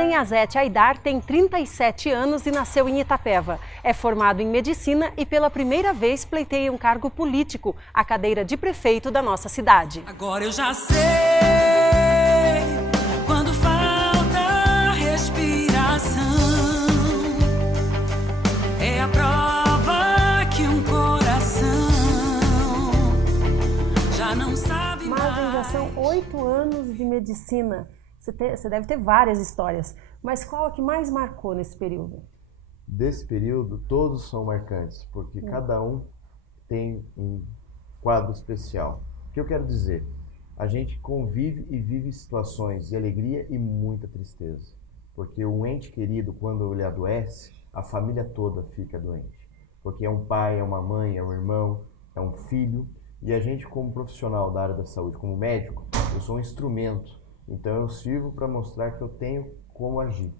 Zenhazete Aidar tem 37 anos e nasceu em Itapeva. É formado em medicina e pela primeira vez pleiteia um cargo político, a cadeira de prefeito da nossa cidade. Agora eu já sei, quando falta respiração, é a prova que um coração já não sabe mais. Mas já são 8 anos de medicina. Você deve ter várias histórias, mas qual a que mais marcou nesse período? Desse período, todos são marcantes, porque cada um tem um quadro especial. O que eu quero dizer? A gente convive e vive situações de alegria e muita tristeza, porque um ente querido, quando ele adoece, a família toda fica doente, porque é um pai, é uma mãe, é um irmão, é um filho, e a gente, como profissional da área da saúde, como médico, eu sou um instrumento. Então eu sirvo para mostrar que eu tenho como agir.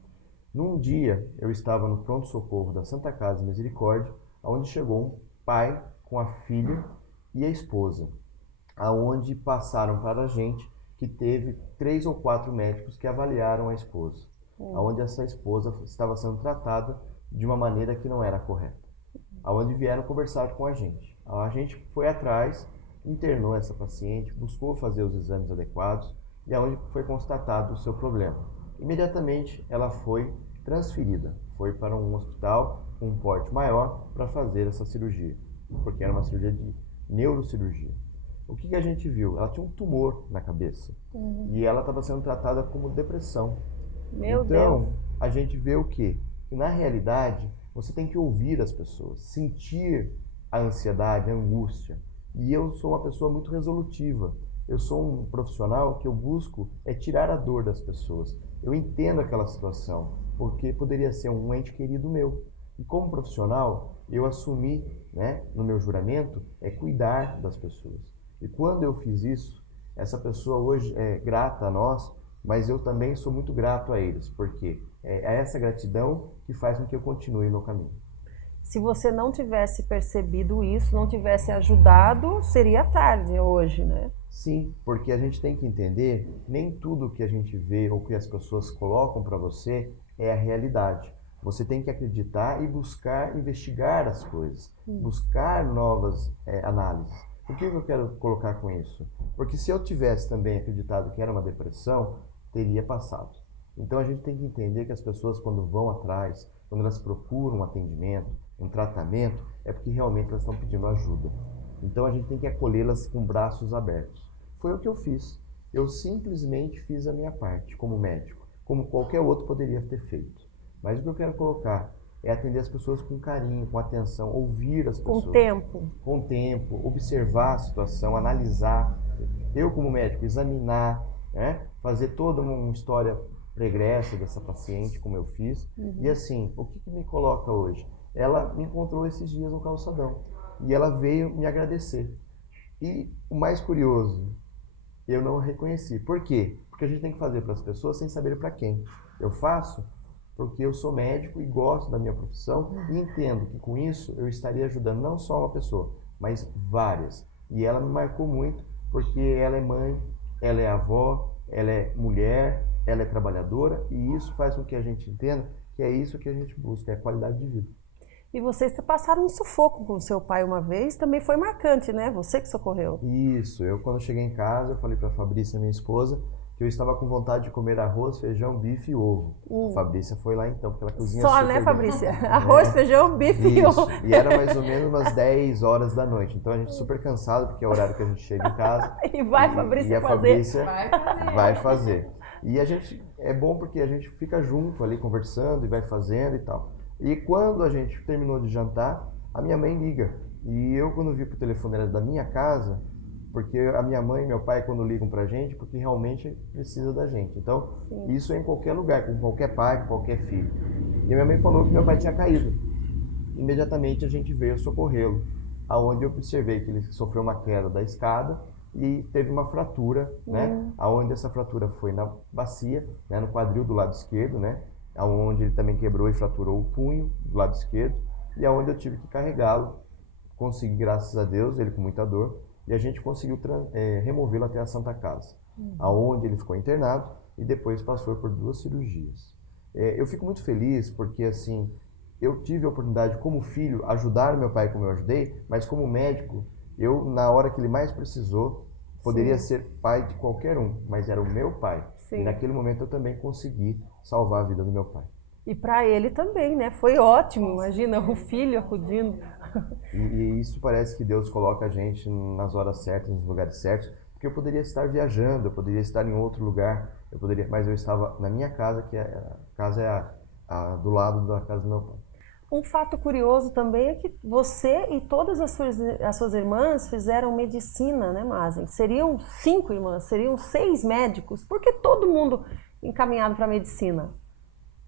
Num dia eu estava no pronto-socorro da Santa Casa Misericórdia, onde chegou um pai com a filha e a esposa, aonde passaram para a gente que teve 3 ou 4 médicos que avaliaram a esposa, aonde essa esposa estava sendo tratada de uma maneira que não era correta, aonde vieram conversar com a gente. A gente foi atrás, internou essa paciente, buscou fazer os exames adequados, e aonde foi constatado o seu problema. Imediatamente ela foi transferida, foi para um hospital com um porte maior para fazer essa cirurgia, porque era uma cirurgia de neurocirurgia. O que a gente viu? Ela tinha um tumor na cabeça e ela estava sendo tratada como depressão. Meu Então, Deus! a gente vê o quê? Que na realidade você tem que ouvir as pessoas, sentir a ansiedade, a angústia. E eu sou uma pessoa muito resolutiva. Eu sou um profissional que eu busco tirar a dor das pessoas. Eu entendo aquela situação, porque poderia ser um ente querido meu. E como profissional, eu assumi, no meu juramento, cuidar das pessoas. E quando eu fiz isso, essa pessoa hoje é grata a nós, mas eu também sou muito grato a eles, porque é essa gratidão que faz com que eu continue no caminho. Se você não tivesse percebido isso, não tivesse ajudado, seria tarde hoje, né? Sim, porque a gente tem que entender que nem tudo que a gente vê ou que as pessoas colocam para você é a realidade. Você tem que acreditar e buscar investigar as coisas, buscar novas análises. O que eu quero colocar com isso? Porque se eu tivesse também acreditado que era uma depressão, teria passado. Então a gente tem que entender que as pessoas, quando vão atrás, quando elas procuram um atendimento, um tratamento, é porque realmente elas estão pedindo ajuda. Então a gente tem que acolhê-las com braços abertos. Foi o que eu fiz. Eu simplesmente fiz a minha parte como médico, como qualquer outro poderia ter feito. Mas o que eu quero colocar é atender as pessoas com carinho, com atenção, ouvir as pessoas. Com tempo. Com tempo, observar a situação, analisar. Eu como médico, examinar, fazer toda uma história pregressa dessa paciente, como eu fiz. E assim, o que me coloca hoje? Ela me encontrou esses dias no calçadão e ela veio me agradecer. E o mais curioso, eu não a reconheci. Por quê? Porque a gente tem que fazer para as pessoas sem saber para quem. Eu faço porque eu sou médico e gosto da minha profissão e entendo que com isso eu estaria ajudando não só uma pessoa, mas várias. E ela me marcou muito porque ela é mãe, ela é avó, ela é mulher, ela é trabalhadora e isso faz com que a gente entenda que é isso que a gente busca, é a qualidade de vida. E vocês passaram um sufoco com seu pai uma vez, também foi marcante, né? Você que socorreu. Isso, eu quando cheguei em casa, eu falei para a Fabrícia, minha esposa, que eu estava com vontade de comer arroz, feijão, bife e ovo. A Fabrícia foi lá então, porque ela cozinha Só, super né, bem. Fabrícia? Arroz, feijão, bife e ovo. E era mais ou menos umas 10 horas da noite. Então a gente super cansado, porque é o horário que a gente chega em casa. E vai, Fabrícia, e a fazer. Fabrícia vai fazer. E a gente, é bom porque a gente fica junto ali conversando e vai fazendo e tal. E quando a gente terminou de jantar, a minha mãe liga. E eu, quando vi que o telefone era da minha casa, porque a minha mãe e meu pai, quando ligam pra gente, porque realmente precisa da gente. Então, isso é em qualquer lugar, com qualquer pai, com qualquer filho. E a minha mãe falou que meu pai tinha caído. Imediatamente a gente veio socorrê-lo, aonde eu observei que ele sofreu uma queda da escada e teve uma fratura, aonde essa fratura foi na bacia, no quadril do lado esquerdo, aonde ele também quebrou e fraturou o punho do lado esquerdo, e aonde eu tive que carregá-lo. Consegui, graças a Deus, ele com muita dor, e a gente conseguiu removê-lo até a Santa Casa, aonde ele ficou internado e depois passou por 2 cirurgias. Eu fico muito feliz porque, assim, eu tive a oportunidade, como filho, ajudar meu pai como eu ajudei, mas como médico, eu, na hora que ele mais precisou, poderia ser pai de qualquer um, mas era o meu pai. Sim. E naquele momento eu também consegui salvar a vida do meu pai. E para ele também, né? Foi ótimo, imagina, o filho acudindo. E isso parece que Deus coloca a gente nas horas certas, nos lugares certos, porque eu poderia estar viajando, eu poderia estar em outro lugar, mas eu estava na minha casa, que a casa é do lado da casa do meu pai. Um fato curioso também é que você e todas as suas irmãs fizeram medicina, né, Mazen? Seriam 5 irmãs, seriam 6 médicos. Por que todo mundo encaminhado para a medicina?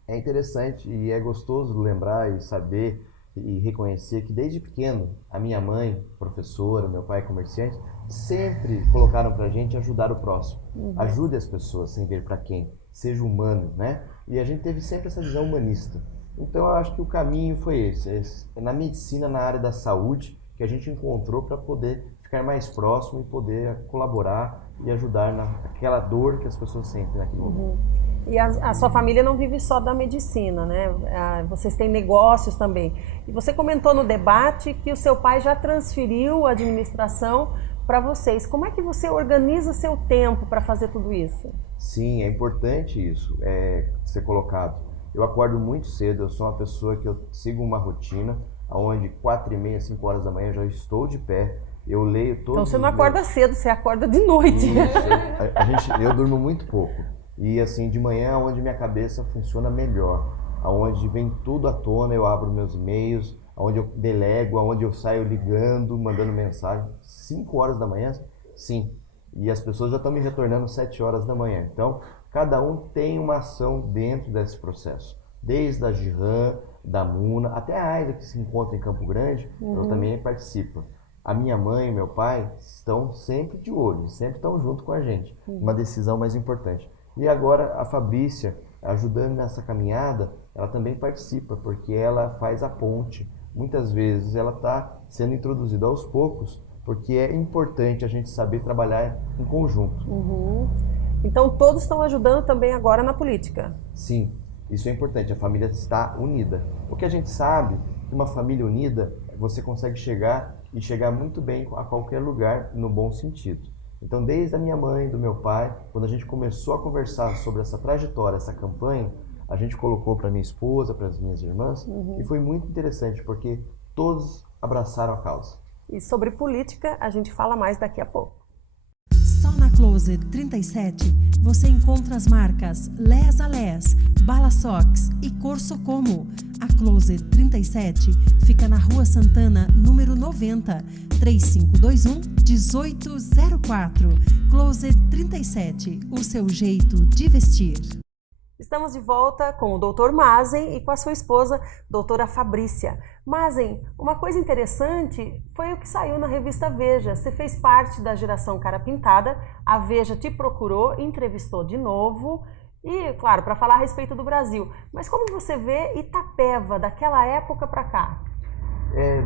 É interessante e é gostoso lembrar e saber e reconhecer que desde pequeno a minha mãe, professora, meu pai, comerciante, sempre colocaram pra gente ajudar o próximo. Ajude as pessoas sem ver para quem, seja humano, né? E a gente teve sempre essa visão humanista. Então eu acho que o caminho foi esse. É na medicina, na área da saúde, que a gente encontrou para poder ficar mais próximo e poder colaborar e ajudar naquela dor que as pessoas sentem naquele momento. E a sua família não vive só da medicina, né? Vocês têm negócios também. E você comentou no debate que o seu pai já transferiu a administração para vocês. Como é que você organiza seu tempo para fazer tudo isso? Sim, é importante isso ser colocado. Eu acordo muito cedo, eu sou uma pessoa que eu sigo uma rotina, onde 4h30, 5 horas da manhã eu já estou de pé, eu leio todos Então você não acorda cedo, você acorda de noite. Isso, eu durmo muito pouco. E assim, de manhã é onde minha cabeça funciona melhor, aonde vem tudo à tona, eu abro meus e-mails, aonde eu delego, aonde eu saio ligando, mandando mensagem. 5 horas da manhã, sim. E as pessoas já estão me retornando 7 horas da manhã. Então, cada um tem uma ação dentro desse processo. Desde a Giran, da Muna, até a Aida, que se encontra em Campo Grande, eu também participo. A minha mãe e meu pai estão sempre de olho, sempre estão junto com a gente. Uma decisão mais importante. E agora a Fabrícia, ajudando nessa caminhada, ela também participa, porque ela faz a ponte. Muitas vezes ela está sendo introduzida aos poucos, porque é importante a gente saber trabalhar em conjunto. Então todos estão ajudando também agora na política. Sim, isso é importante, a família está unida. O que a gente sabe, que uma família unida, você consegue chegar muito bem a qualquer lugar, no bom sentido. Então, desde a minha mãe, do meu pai, quando a gente começou a conversar sobre essa trajetória, essa campanha, a gente colocou para minha esposa, para as minhas irmãs, e foi muito interessante, porque todos abraçaram a causa. E sobre política, a gente fala mais daqui a pouco. Só na Closet 37 você encontra as marcas Les a Les, Bala Sox e Corso Como. A Closet 37 fica na Rua Santana, número 90, 3521-1804. Closet 37, o seu jeito de vestir. Estamos de volta com o Dr. Mazen e com a sua esposa, doutora Fabrícia. Mazen, uma coisa interessante foi o que saiu na revista Veja. Você fez parte da geração Cara Pintada, a Veja te procurou, entrevistou de novo e, claro, para falar a respeito do Brasil. Mas como você vê Itapeva daquela época para cá?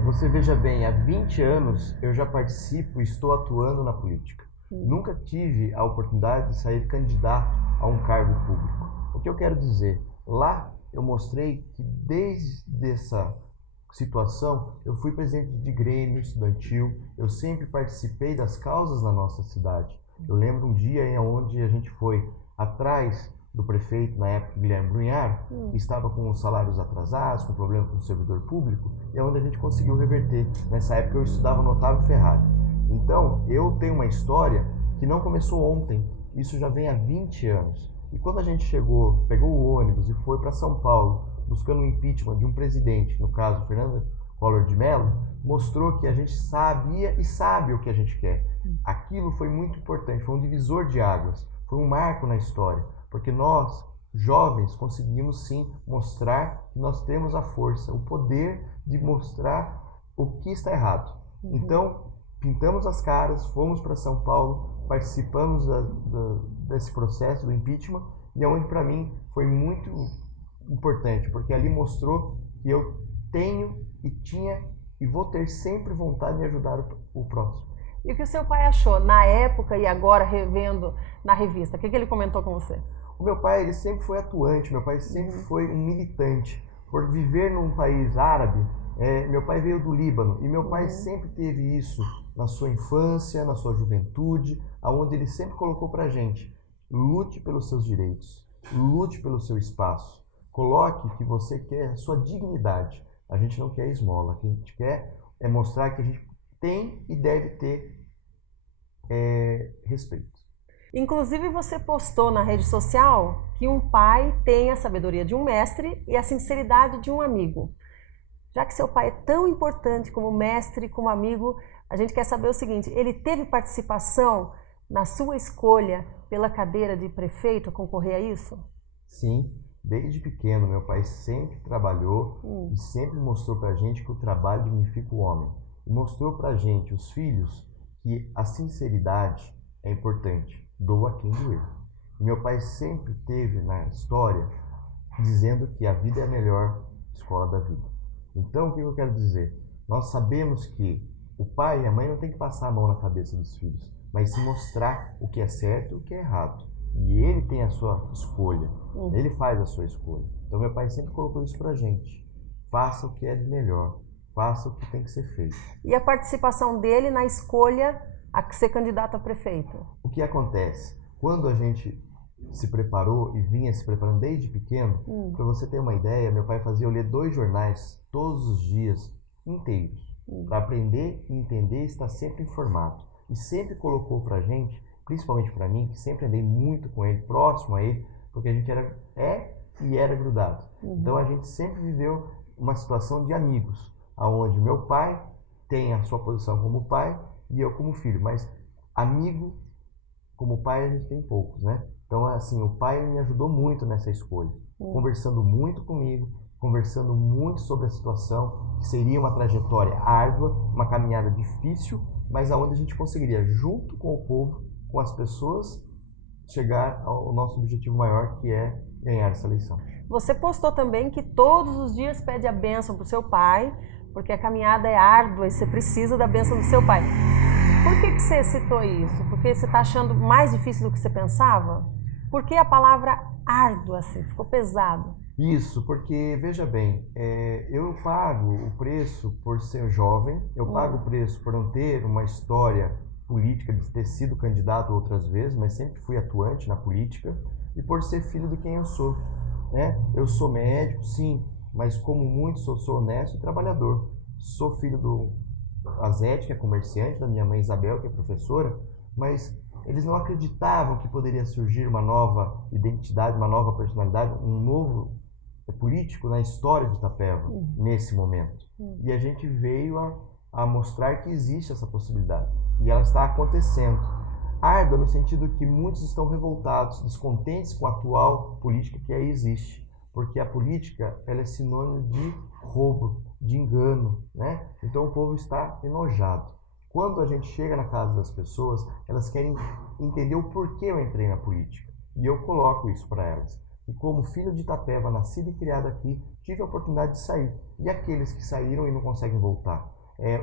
Você veja bem, há 20 anos eu já participo e estou atuando na política. Nunca tive a oportunidade de sair candidato a um cargo público. O que eu quero dizer? Lá eu mostrei que desde essa situação eu fui presidente de grêmio estudantil, eu sempre participei das causas na nossa cidade. Eu lembro um dia onde a gente foi atrás do prefeito, na época, Guilherme Brunhar, que estava com os salários atrasados, com problema com o servidor público, e é onde a gente conseguiu reverter. Nessa época eu estudava no Otávio Ferrari. Então, eu tenho uma história que não começou ontem, isso já vem há 20 anos. E quando a gente pegou o ônibus e foi para São Paulo, buscando o impeachment de um presidente, no caso, Fernando Collor de Mello, mostrou que a gente sabia e sabe o que a gente quer. Aquilo foi muito importante, foi um divisor de águas, foi um marco na história, porque nós, jovens, conseguimos sim mostrar que nós temos a força, o poder de mostrar o que está errado. Então, pintamos as caras, fomos para São Paulo, participamos desse processo do impeachment, e é onde para mim foi muito importante, porque ali mostrou que eu tenho e tinha e vou ter sempre vontade de ajudar o próximo. E o que o seu pai achou na época e agora revendo na revista? O que ele comentou com você? O meu pai, ele sempre foi atuante, meu pai sempre foi um militante. Por viver num país árabe, meu pai veio do Líbano e meu pai sempre teve isso na sua infância, na sua juventude, aonde ele sempre colocou pra gente: lute pelos seus direitos, lute pelo seu espaço, coloque que você quer a sua dignidade. A gente não quer esmola, o que a gente quer é mostrar que a gente tem e deve ter respeito. Inclusive, você postou na rede social que um pai tem a sabedoria de um mestre e a sinceridade de um amigo. Já que seu pai é tão importante como mestre, como amigo, a gente quer saber o seguinte: ele teve participação na sua escolha pela cadeira de prefeito a concorrer a isso? Sim, desde pequeno meu pai sempre trabalhou e sempre mostrou pra gente que o trabalho dignifica o homem. E mostrou pra gente, os filhos, que a sinceridade é importante. Doa quem doer. E meu pai sempre teve na história dizendo que a vida é a melhor escola da vida. Então, o que eu quero dizer? Nós sabemos que o pai e a mãe não tem que passar a mão na cabeça dos filhos, mas sim mostrar o que é certo e o que é errado. E ele tem a sua escolha, ele faz a sua escolha. Então, meu pai sempre colocou isso pra gente: faça o que é de melhor, faça o que tem que ser feito. E a participação dele na escolha a ser candidato a prefeito? O que acontece? Quando a gente se preparou e vinha se preparando desde pequeno, para você ter uma ideia, meu pai fazia eu ler 2 jornais todos os dias inteiros, para aprender e entender e estar sempre informado. E sempre colocou pra gente, principalmente para mim, que sempre andei muito com ele, próximo a ele, porque a gente era grudado. Então a gente sempre viveu uma situação de amigos, aonde meu pai tem a sua posição como pai e eu como filho, mas amigo como pai a gente tem poucos, né? Então, assim, o pai me ajudou muito nessa escolha, conversando muito comigo, conversando muito sobre a situação, que seria uma trajetória árdua, uma caminhada difícil, mas aonde a gente conseguiria, junto com o povo, com as pessoas, chegar ao nosso objetivo maior, que é ganhar essa eleição. Você postou também que todos os dias pede a bênção para o seu pai, porque a caminhada é árdua e você precisa da bênção do seu pai. Por que você citou isso? Porque você está achando mais difícil do que você pensava? Por que a palavra árdua, assim, ficou pesado? Isso, porque, veja bem, eu pago o preço por ser jovem, eu pago o preço por não ter uma história política, de ter sido candidato outras vezes, mas sempre fui atuante na política, e por ser filho de quem eu sou, né? Eu sou médico, sim, mas como muitos, eu sou honesto e trabalhador. Sou filho do Azete, que é comerciante, da minha mãe Isabel, que é professora, mas eles não acreditavam que poderia surgir uma nova identidade, uma nova personalidade, um novo político na história de Itapeva, nesse momento. E a gente veio a mostrar que existe essa possibilidade, e ela está acontecendo. Árdua no sentido que muitos estão revoltados, descontentes com a atual política que aí existe, porque a política ela é sinônimo de roubo, de engano, né? Então o povo está enojado. Quando a gente chega na casa das pessoas, elas querem entender o porquê eu entrei na política. E eu coloco isso para elas. E como filho de Itapeva, nascido e criado aqui, tive a oportunidade de sair. E aqueles que saíram e não conseguem voltar?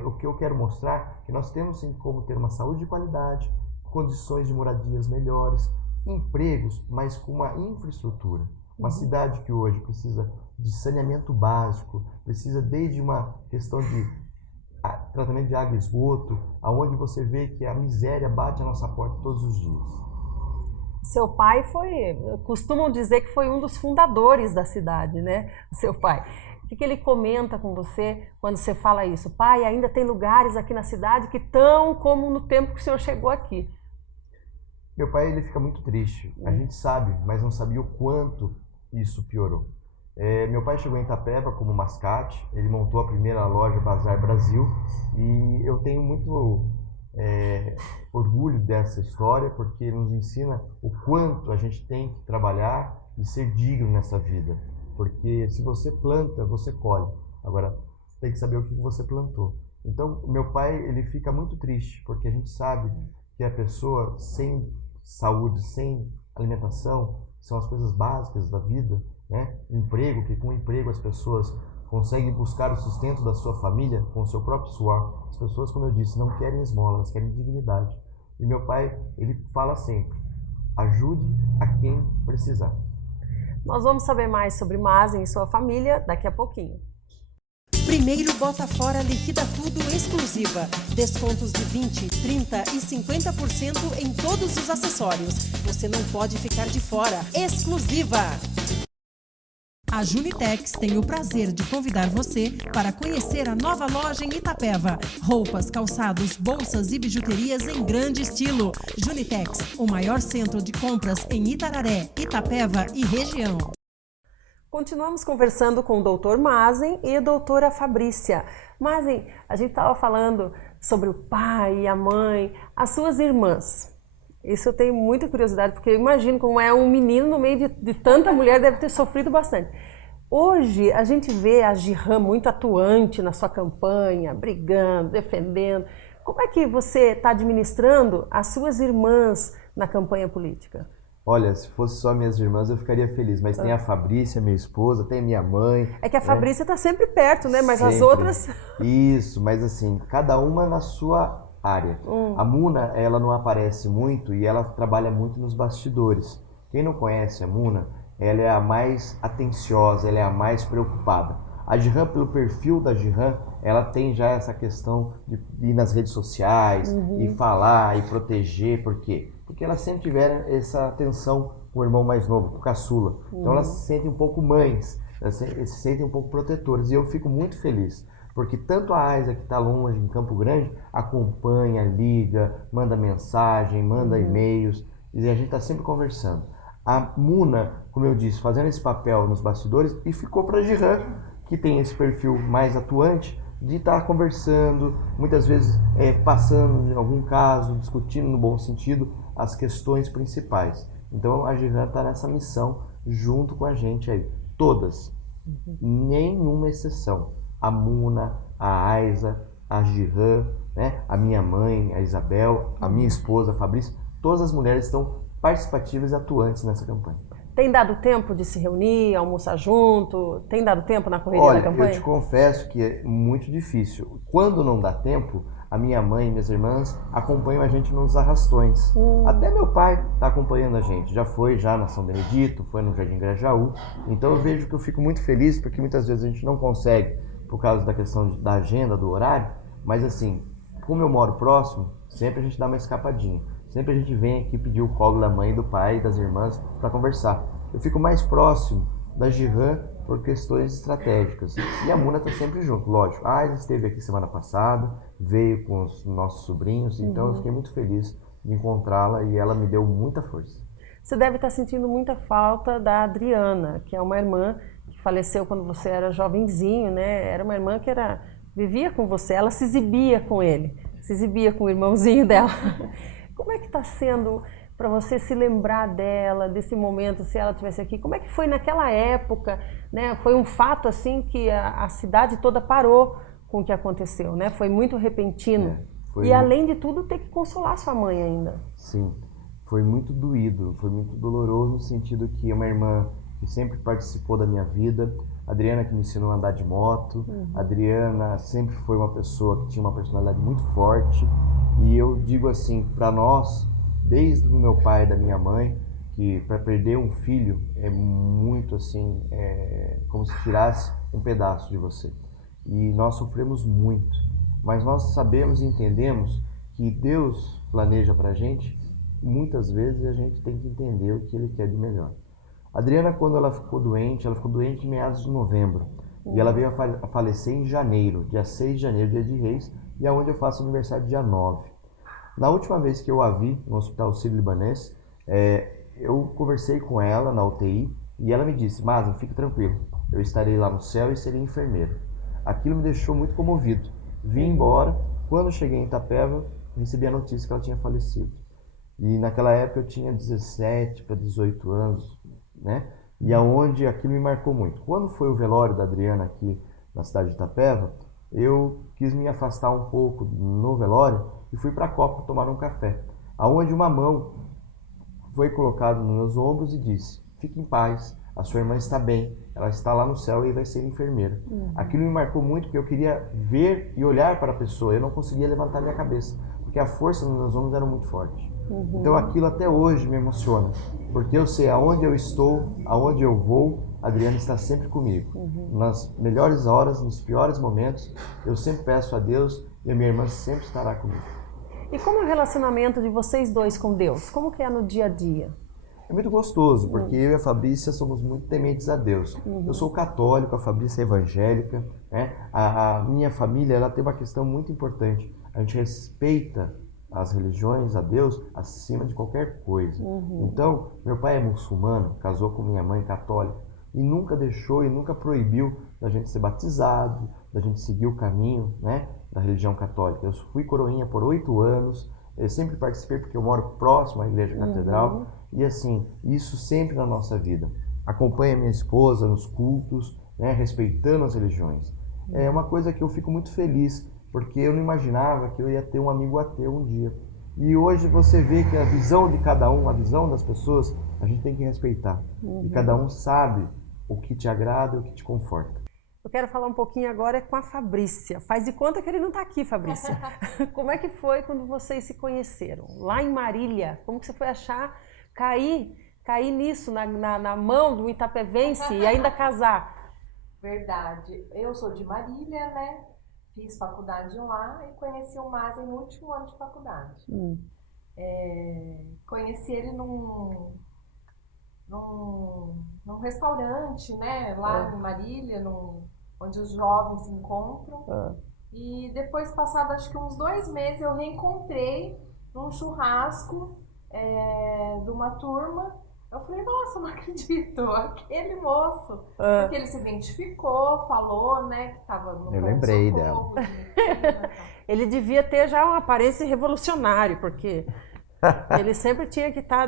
O que eu quero mostrar é que nós temos sim como ter uma saúde de qualidade, condições de moradias melhores, empregos, mas com uma infraestrutura. Uma cidade que hoje precisa de saneamento básico, precisa desde uma questão de tratamento de água e esgoto, aonde você vê que a miséria bate a nossa porta todos os dias. Seu pai costumam dizer que foi um dos fundadores da cidade, né? Seu pai. O que ele comenta com você quando você fala isso? Pai, ainda tem lugares aqui na cidade que estão como no tempo que o senhor chegou aqui. Meu pai, ele fica muito triste. A gente sabe, mas não sabia o quanto isso piorou. Meu pai chegou em Itapeva como mascate, ele montou a primeira loja Bazar Brasil, e eu tenho muito orgulho dessa história, porque nos ensina o quanto a gente tem que trabalhar e ser digno nessa vida. Porque se você planta, você colhe. Agora, tem que saber o que você plantou. Então, meu pai, ele fica muito triste, porque a gente sabe que a pessoa sem saúde, sem alimentação, são as coisas básicas da vida, né? Emprego, que com emprego as pessoas conseguem buscar o sustento da sua família com o seu próprio suor. As pessoas, como eu disse, não querem esmola, elas querem dignidade. E meu pai, ele fala sempre: Ajude a quem precisar. Nós vamos saber mais sobre Mazen e sua família daqui a pouquinho. Primeiro Bota Fora Liquida Tudo exclusiva. Descontos de 20%, 30% e 50% em todos os acessórios. Você não pode ficar de fora. Exclusiva! A Junitex tem o prazer de convidar você para conhecer a nova loja em Itapeva. Roupas, calçados, bolsas e bijuterias em grande estilo. Junitex, o maior centro de compras em Itararé, Itapeva e região. Continuamos conversando com o Dr. Mazen e a doutora Fabrícia. Mazen, a gente estava falando sobre o pai e a mãe, as suas irmãs. Isso eu tenho muita curiosidade, porque eu imagino como é um menino no meio de tanta mulher, deve ter sofrido bastante. Hoje a gente vê a Jihan muito atuante na sua campanha, brigando, defendendo. Como é que você está administrando as suas irmãs na campanha política? Olha, se fosse só minhas irmãs eu ficaria feliz, mas tem a Fabrícia, minha esposa, tem minha mãe. É que a Fabrícia está sempre perto, né? Mas sempre. As outras... Isso, mas assim, cada uma na sua área. A Muna, ela não aparece muito e ela trabalha muito nos bastidores. Quem não conhece a Muna, ela é a mais atenciosa, ela é a mais preocupada. A Jihan, pelo perfil da Jihan, ela tem já essa questão de ir nas redes sociais e falar e proteger, por quê? Porque elas sempre tiveram essa atenção com o irmão mais novo, com o caçula. Então elas se sentem um pouco mães, elas se sentem um pouco protetoras. E eu fico muito feliz, porque tanto a Aisa, que está longe, em Campo Grande, acompanha, liga, manda mensagem, manda e-mails, e a gente está sempre conversando. A Muna, como eu disse, fazendo esse papel nos bastidores, e ficou para a Jihan, que tem esse perfil mais atuante, de estar conversando, muitas vezes passando em algum caso, discutindo no bom sentido as questões principais. Então a Jihan está nessa missão junto com a gente aí, todas, nenhuma exceção. A Muna, a Aisa, a Jihan, né? A minha mãe, a Isabel, a minha esposa, a Fabrícia, todas as mulheres estão participativas e atuantes nessa campanha. Tem dado tempo de se reunir, almoçar junto? Tem dado tempo na correria da campanha? Olha, eu te confesso que é muito difícil. Quando não dá tempo, a minha mãe e minhas irmãs acompanham a gente nos arrastões. Até meu pai está acompanhando a gente. Já foi na São Benedito, foi no Jardim Grajaú. Então eu vejo que eu fico muito feliz, porque muitas vezes a gente não consegue, por causa da questão da agenda, do horário. Mas assim, como eu moro próximo, sempre a gente dá uma escapadinha. Sempre a gente vem aqui pedir o colo da mãe, do pai e das irmãs para conversar. Eu fico mais próximo da Jihan por questões estratégicas. E a Muna está sempre junto, lógico. A Aisa esteve aqui semana passada, veio com os nossos sobrinhos, então eu fiquei muito feliz de encontrá-la e ela me deu muita força. Você deve estar sentindo muita falta da Adriana, que é uma irmã que faleceu quando você era jovenzinho, né? Era uma irmã que vivia com você, ela se exibia com ele, se exibia com o irmãozinho dela. Como é que está sendo para você se lembrar dela, desse momento, se ela estivesse aqui? Como é que foi naquela época, né? Foi um fato assim que a cidade toda parou com o que aconteceu, né? Foi muito repentino. E além de tudo, ter que consolar sua mãe ainda. Sim, foi muito doído, foi muito doloroso no sentido que é uma irmã que sempre participou da minha vida, a Adriana que me ensinou a andar de moto, a Adriana sempre foi uma pessoa que tinha uma personalidade muito forte. E eu digo assim, para nós, desde o meu pai e da minha mãe, que para perder um filho é muito assim, como se tirasse um pedaço de você. E nós sofremos muito, mas nós sabemos e entendemos que Deus planeja para a gente, muitas vezes a gente tem que entender o que Ele quer de melhor. A Adriana, quando ela ficou doente em meados de novembro, e ela veio a falecer em janeiro, dia 6 de janeiro, dia de Reis, e aonde eu faço aniversário dia 9. Na última vez que eu a vi no Hospital Sírio-Libanês, eu conversei com ela na UTI e ela me disse: Mazen, fique tranquilo, eu estarei lá no céu e serei enfermeiro. Aquilo me deixou muito comovido. Vim embora, quando cheguei em Itapeva, recebi a notícia que ela tinha falecido. E naquela época eu tinha 17 para 18 anos, né? E aonde aquilo me marcou muito. Quando foi o velório da Adriana aqui na cidade de Itapeva, eu quis me afastar um pouco no velório e fui para a Copa tomar um café, aonde uma mão foi colocada nos meus ombros e disse: fique em paz, a sua irmã está bem, ela está lá no céu e vai ser enfermeira. Aquilo me marcou muito porque eu queria ver e olhar para a pessoa, eu não conseguia levantar minha cabeça, porque porque a força nos meus ombros era muito forte. Então aquilo até hoje me emociona, porque eu sei aonde eu estou, aonde eu vou, a Adriana está sempre comigo. Nas melhores horas, nos piores momentos, eu sempre peço a Deus e a minha irmã sempre estará comigo. E como é o relacionamento de vocês dois com Deus? Como que é no dia a dia? É muito gostoso, porque eu e a Fabrícia somos muito tementes a Deus. Eu sou católico, a Fabrícia é evangélica, né? A minha família, ela tem uma questão muito importante. A gente respeita as religiões, a Deus, acima de qualquer coisa. Então, meu pai é muçulmano, casou com minha mãe católica, e nunca deixou e nunca proibiu da gente ser batizado, da gente seguir o caminho, né, da religião católica. Eu fui coroinha por 8 anos, eu sempre participei porque eu moro próximo à igreja catedral, e assim, isso sempre na nossa vida. Acompanha minha esposa nos cultos, né, respeitando as religiões. É uma coisa que eu fico muito feliz, porque eu não imaginava que eu ia ter um amigo ateu um dia. E hoje você vê que a visão de cada um, a visão das pessoas, a gente tem que respeitar. E cada um sabe o que te agrada e o que te conforta. Eu quero falar um pouquinho agora com a Fabrícia. Faz de conta que ele não está aqui, Fabrícia. Como é que foi quando vocês se conheceram? Lá em Marília, como que você foi achar, cair nisso, na mão do itapevense e ainda casar? Verdade. Eu sou de Marília, né? Fiz faculdade lá e conheci o Mazen no último ano de faculdade. Conheci ele num restaurante, né? Lá em Marília, onde os jovens se encontram. E depois, passado acho que uns 2 meses, eu reencontrei num churrasco de uma turma. Eu falei, nossa, não acredito, aquele moço. Porque ele se identificou, falou, né, que estava no Eu lembrei dela. Ele devia ter já uma aparência revolucionária, porque ele sempre tinha que estar...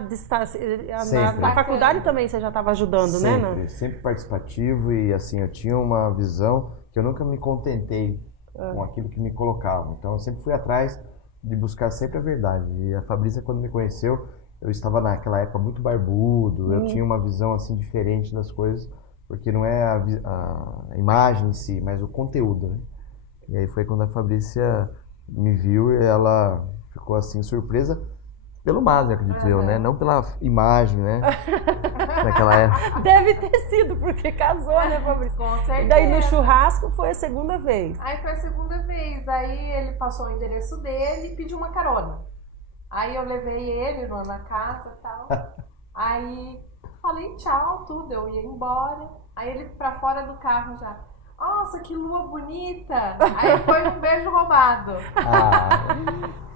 Na faculdade também você já estava ajudando, sempre, né? Sempre participativo e assim, eu tinha uma visão que eu nunca me contentei com aquilo que me colocavam. Então eu sempre fui atrás de buscar sempre a verdade. E a Fabrícia, quando me conheceu, eu estava naquela época muito barbudo, eu tinha uma visão assim diferente das coisas, porque não é a imagem em si, mas o conteúdo, né? E aí foi quando a Fabrícia me viu e ela ficou assim surpresa pelo Mazen, acredito eu, né? Não pela imagem, né? Naquela época. Deve ter sido, porque casou, né, Fabrícia? Com certeza. E daí no churrasco foi a segunda vez. Aí foi a segunda vez, aí ele passou o endereço dele e pediu uma carona. Aí eu levei ele na casa e tal. Aí falei tchau, tudo, eu ia embora. Aí ele pra fora do carro já. Nossa, que lua bonita! Aí foi um beijo roubado.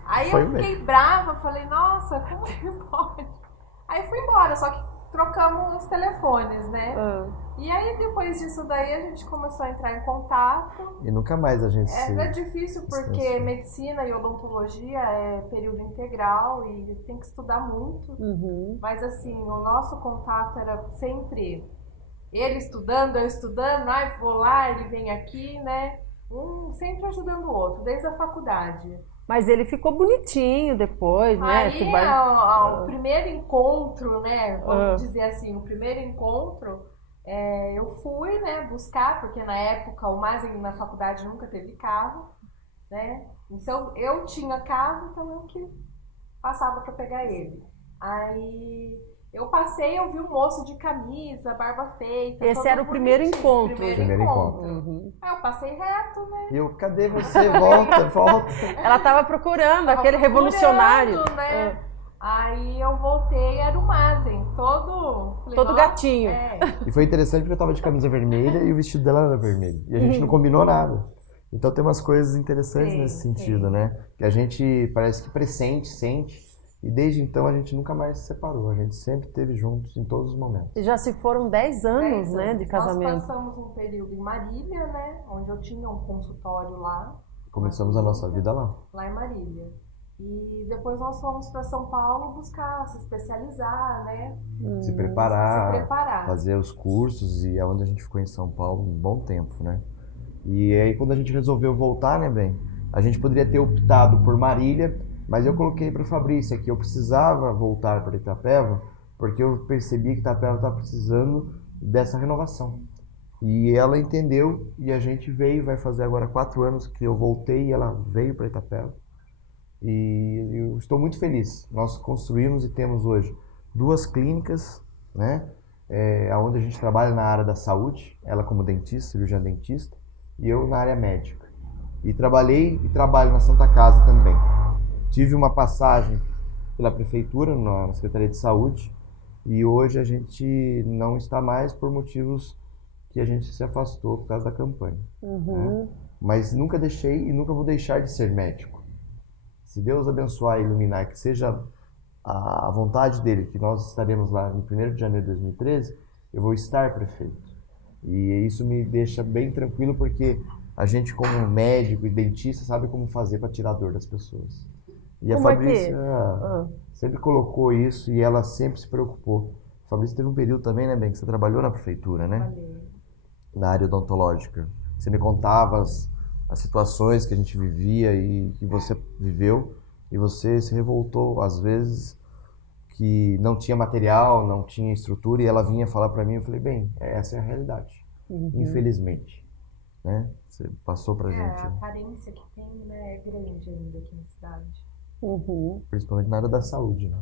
Aí eu fiquei brava, falei, nossa, como que pode? Aí fui embora, só que trocamos os telefones, né? E aí depois disso daí a gente começou a entrar em contato. E nunca mais a gente É difícil porque medicina e odontologia é período integral e tem que estudar muito. Mas assim, o nosso contato era sempre ele estudando, eu estudando, vou lá, ele vem aqui, né? Um sempre ajudando o outro, desde a faculdade. Mas ele ficou bonitinho depois, né? Aí o primeiro encontro, né? Vamos dizer assim, o primeiro encontro, eu fui, né, buscar, porque na época o Mazen na faculdade nunca teve carro, né? Então eu tinha carro, então eu que passava para pegar ele. Aí eu passei, eu vi um moço de camisa, barba feita. Esse era o primeiro encontro. Primeiro encontro. Aí eu passei reto, né? E eu, cadê você? Volta. Ela estava procurando aquele revolucionário. Né? Aí eu voltei, era o Mazen, todo gatinho. E foi interessante porque eu tava de camisa vermelha e o vestido dela era vermelho. E a gente não combinou nada. Então tem umas coisas interessantes nesse sentido, né? Que a gente parece que pressente, sente. E desde então a gente nunca mais se separou, a gente sempre esteve juntos em todos os momentos. E já se foram 10 anos, né, de casamento. Nós passamos um período em Marília, né, onde eu tinha um consultório lá. Começamos a nossa vida lá. Lá em Marília. E depois nós fomos para São Paulo buscar se especializar, né? Se preparar, fazer os cursos, e é onde a gente ficou em São Paulo um bom tempo, né? E aí quando a gente resolveu voltar, né, bem, a gente poderia ter optado por Marília, mas eu coloquei para a Fabrícia que eu precisava voltar para Itapeva, porque eu percebi que Itapeva estava precisando dessa renovação. E ela entendeu, e a gente veio, vai fazer agora 4 anos que eu voltei e ela veio para Itapeva. E eu estou muito feliz. Nós construímos e temos hoje 2 clínicas, né? Onde a gente trabalha na área da saúde, ela como dentista, cirurgiã dentista, e eu na área médica. E trabalhei e trabalho na Santa Casa também. Tive uma passagem pela prefeitura, na Secretaria de Saúde, e hoje a gente não está mais por motivos que a gente se afastou por causa da campanha. Né? Mas nunca deixei e nunca vou deixar de ser médico. Se Deus abençoar e iluminar, que seja a vontade dele, que nós estaremos lá no 1º de janeiro de 2013, eu vou estar prefeito. E isso me deixa bem tranquilo, porque a gente como médico e dentista sabe como fazer para tirar a dor das pessoas. E Como a Fabrícia sempre colocou isso e ela sempre se preocupou. A Fabrícia teve um período também, né, Ben, que você trabalhou na prefeitura, né? Na área odontológica. Você me contava as situações que a gente vivia e que você viveu, e você se revoltou às vezes que não tinha material, não tinha estrutura, e ela vinha falar para mim, eu falei, bem, essa é a realidade, infelizmente, né? Você passou pra gente. A carência que tem, né, é grande ainda aqui na cidade. Principalmente na área da saúde, né?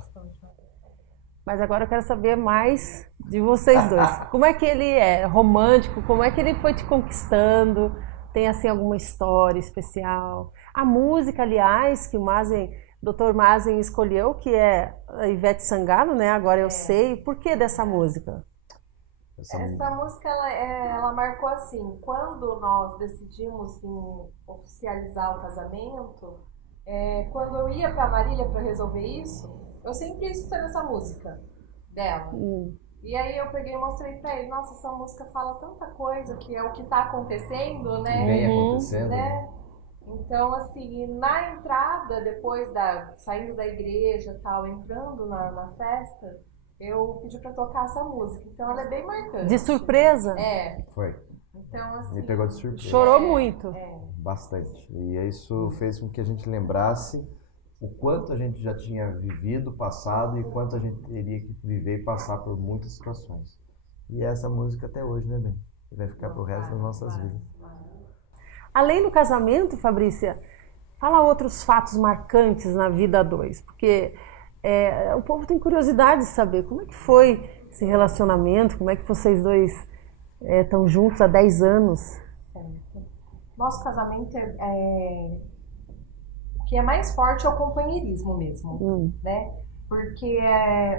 Mas agora eu quero saber mais de vocês dois. Como é que ele é romântico? Como é que ele foi te conquistando? Tem, assim, alguma história especial? A música, aliás, que o Dr. Mazen escolheu, que é a Ivete Sangalo, né? Agora eu sei. Por que dessa música? Essa música, ela marcou assim, quando nós decidimos oficializar o casamento, quando eu ia para Marília para resolver isso, eu sempre ia escutando essa música dela. E aí eu peguei e mostrei pra ele, nossa, essa música fala tanta coisa, que é o que tá acontecendo, né? Vem acontecendo. Né? Então, assim, na entrada, depois saindo da igreja e tal, entrando na festa, eu pedi pra tocar essa música. Então ela é bem marcante. De surpresa? Foi. Então, assim... Me pegou de surpresa. Chorou muito? Bastante. E isso fez com que a gente lembrasse o quanto a gente já tinha vivido, passado, e quanto a gente teria que viver e passar por muitas situações. E essa música até hoje, né, Ben? Vai ficar pro resto das nossas vidas. Além do casamento, Fabrícia, fala outros fatos marcantes na vida a dois, porque o povo tem curiosidade de saber como é que foi esse relacionamento, como é que vocês dois estão juntos há 10 anos. Nosso casamento o que é mais forte é o companheirismo mesmo, né? Porque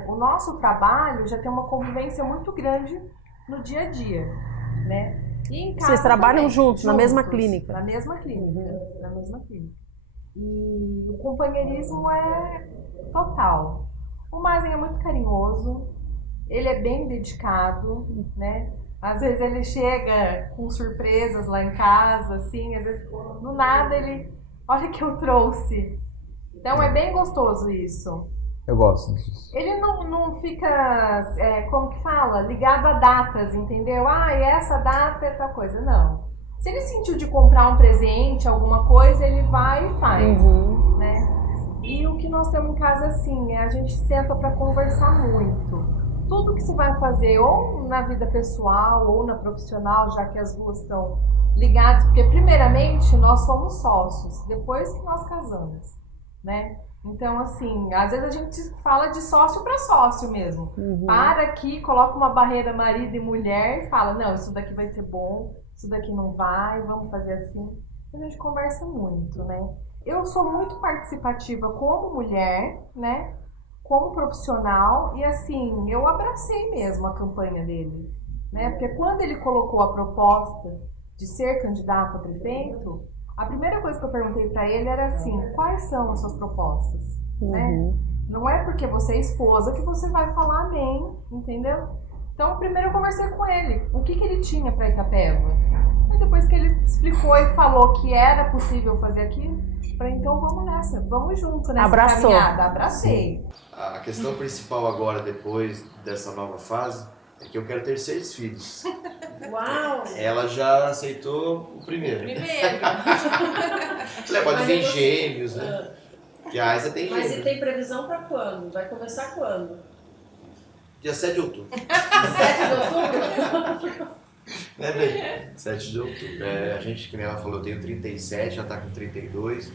o nosso trabalho já tem uma convivência muito grande no dia a dia, né? E em casa vocês trabalham também, juntos, na mesma clínica? Na mesma clínica, na mesma clínica. E o companheirismo é total. O Mazen é muito carinhoso, ele é bem dedicado, né? Às vezes ele chega com surpresas lá em casa, assim, às vezes do nada ele... Olha o que eu trouxe. Então é bem gostoso isso. Eu gosto disso. Ele não fica, como que fala? Ligado a datas, entendeu? Essa data é tal coisa. Não. Se ele sentiu de comprar um presente, alguma coisa, ele vai e faz. Né? E o que nós temos em casa, assim, a gente senta para conversar muito. Tudo que você vai fazer, ou na vida pessoal, ou na profissional, já que as duas estão ligadas, porque primeiramente nós somos sócios, depois que nós casamos, né? Então, assim, às vezes a gente fala de sócio para sócio mesmo. Para aqui, coloca uma barreira marido e mulher e fala, não, isso daqui vai ser bom, isso daqui não vai, vamos fazer assim. A gente conversa muito, né? Eu sou muito participativa como mulher, né? Como profissional, e assim, eu abracei mesmo a campanha dele, né? Porque quando ele colocou a proposta de ser candidato a prefeito, a primeira coisa que eu perguntei para ele era assim, quais são as suas propostas, né? Não é porque você é esposa que você vai falar amém, entendeu? Então, primeiro eu conversei com ele, o que ele tinha para Itapeva. Aí depois que ele explicou e falou que era possível fazer aquilo, eu falei, então vamos nessa, vamos junto nessa caminhada. Abracei. A questão principal agora, depois dessa nova fase, é que eu quero ter 6 filhos. Uau! Ela já aceitou o primeiro. Pode vir gêmeos, né? Que a Aisa tem gêmeos. Mas e tem previsão para quando? Vai começar quando? Dia 7 de outubro. 7 de outubro? Né, bem? 7 de outubro. A gente, que nem ela falou, eu tenho 37, já tá com 32.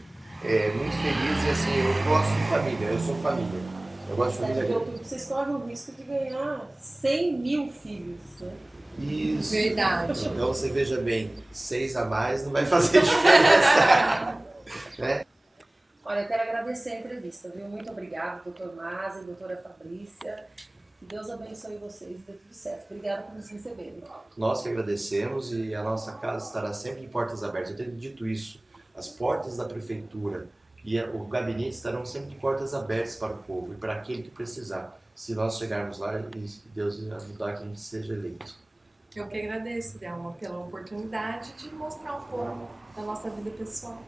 muito feliz e assim, eu gosto de família, eu sou família. Eu gosto de Sabe família. que vocês correm o risco de ganhar 100 mil filhos, né? Isso. Verdade. Então você veja bem, 6 a mais não vai fazer diferença. Né? Olha, eu quero agradecer a entrevista, viu? Muito obrigada, doutor Mazen, doutora Fabrícia. Que Deus abençoe vocês e dê tudo certo. Obrigada por nos receberem. Nós que agradecemos e a nossa casa estará sempre de portas abertas. Eu tenho dito isso, as portas da prefeitura e o gabinete estarão sempre de portas abertas para o povo e para aquele que precisar. Se nós chegarmos lá e Deus ajudar que a gente seja eleito. Eu que agradeço, Delma, pela oportunidade de mostrar um pouco da nossa vida pessoal.